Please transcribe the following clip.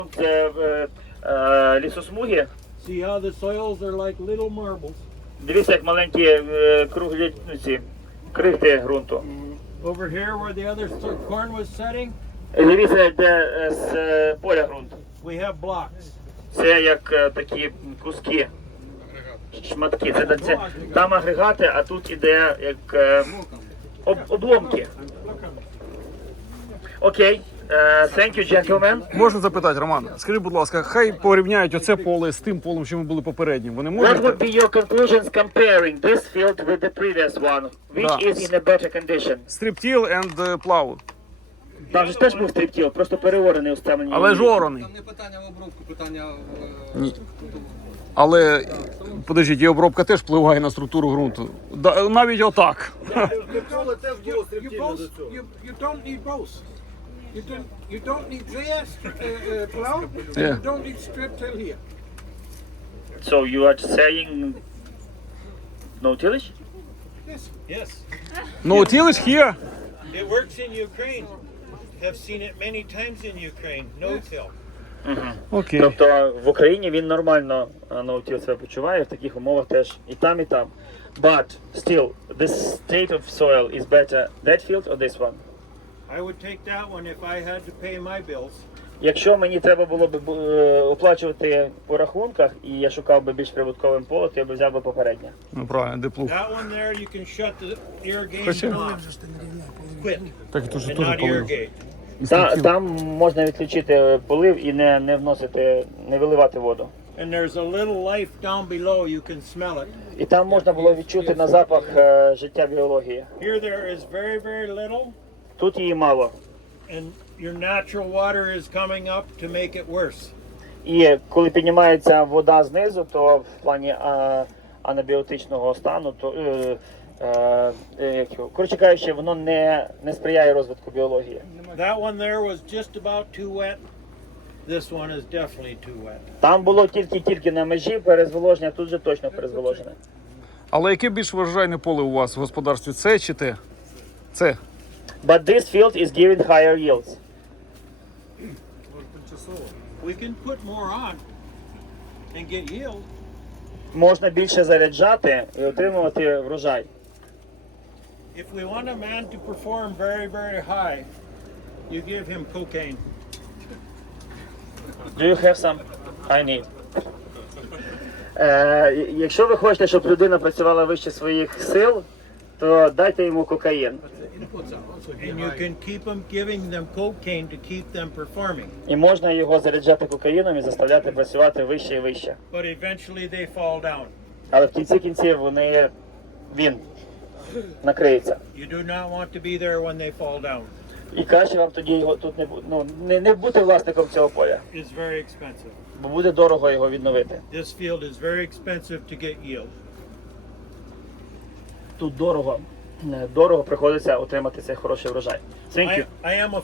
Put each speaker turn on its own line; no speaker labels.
Лісосмуги.
See how the soils are like little marbles.
Дивіться, як маленькі круглі ці крихти ґрунту.
Over here where the other corn was setting,
Дивіться, де з поля ґрунт.
we have blocks.
Це як такі куски, шматки. Це там агрегати, а тут іде як обломки. Окей. Thank you, gentlemen.
Можна запитати, Роман, скажіть, будь ласка, хай порівняють оце поле з тим полем, що ми були попереднім. Вони
What
можуть?
would be your conclusions comparing this field with the previous one? Which
Да.
is in a better condition?
Стріптіл and плау.
Там же ж теж був стріптіл, просто переорений у ставлені.
Але ж ораний.
Там не питання в обробку, питання
Ні. Але, подождіть, і обробка теж впливає на структуру ґрунту. Навіть отак.
You don't need both. You don't need there plow, and
Yeah.
you don't need strip till here.
So you are saying no tillage?
Yes,
No tillage here.
it works in Ukraine. Have seen it many times in Ukraine. No till.
Окей.
Тобто в Україні він нормально ноутіл себе почуває, в таких умовах теж і там, і там. But still, the state of soil is better that field or this one?
I would take that one if I had to pay my bills.
Якщо мені треба було б оплачувати по рахунках, і я шукав би більш прибутковим поле, то я б взяв би попереднє.
Ну правильно, де плуг.
That one there, you can shut the irrigation
Хоча-
off. Quit
Так, то
and
ж
not
теж полив.
irrigate.
Там можна відключити полив і не вносити, не виливати воду.
And there's a little life down below. You can smell it.
І там можна було відчути на запах життя біології.
Here there is very, very little,
Тут її мало.
and your natural water is coming up to make it worse.
І коли піднімається вода знизу, то в плані анабіотичного стану, то коротше кажучи, воно не сприяє розвитку біології.
That one there was just about too wet. This one is definitely too wet.
Там було тільки на межі перезволоження, тут же точно перезволожене.
Але яке більш врожайне поле у вас в господарстві? Це чи те? Це.
But this field is giving higher yields.
We can put more on and get yield.
Можна більше заряджати і отримувати врожай.
If we want a man to perform very, very high, you give him cocaine.
Do you have some? I need. Якщо ви хочете, щоб людина працювала вище своїх сил, то дайте йому кокаїн.
And you can keep them giving them cocaine to keep them performing.
І можна його заряджати кокаїном і заставляти працювати вище і вище.
But eventually they fall down.
Але в кінці кінців він накриється.
You do not want to be there when they fall down.
І краще вам тоді його тут не бути власником цього поля,
It's very expensive.
бо буде дорого його відновити.
This field is very expensive to get yield.
Тут дорого приходиться отримати цей хороший врожай. Thank you.
I am a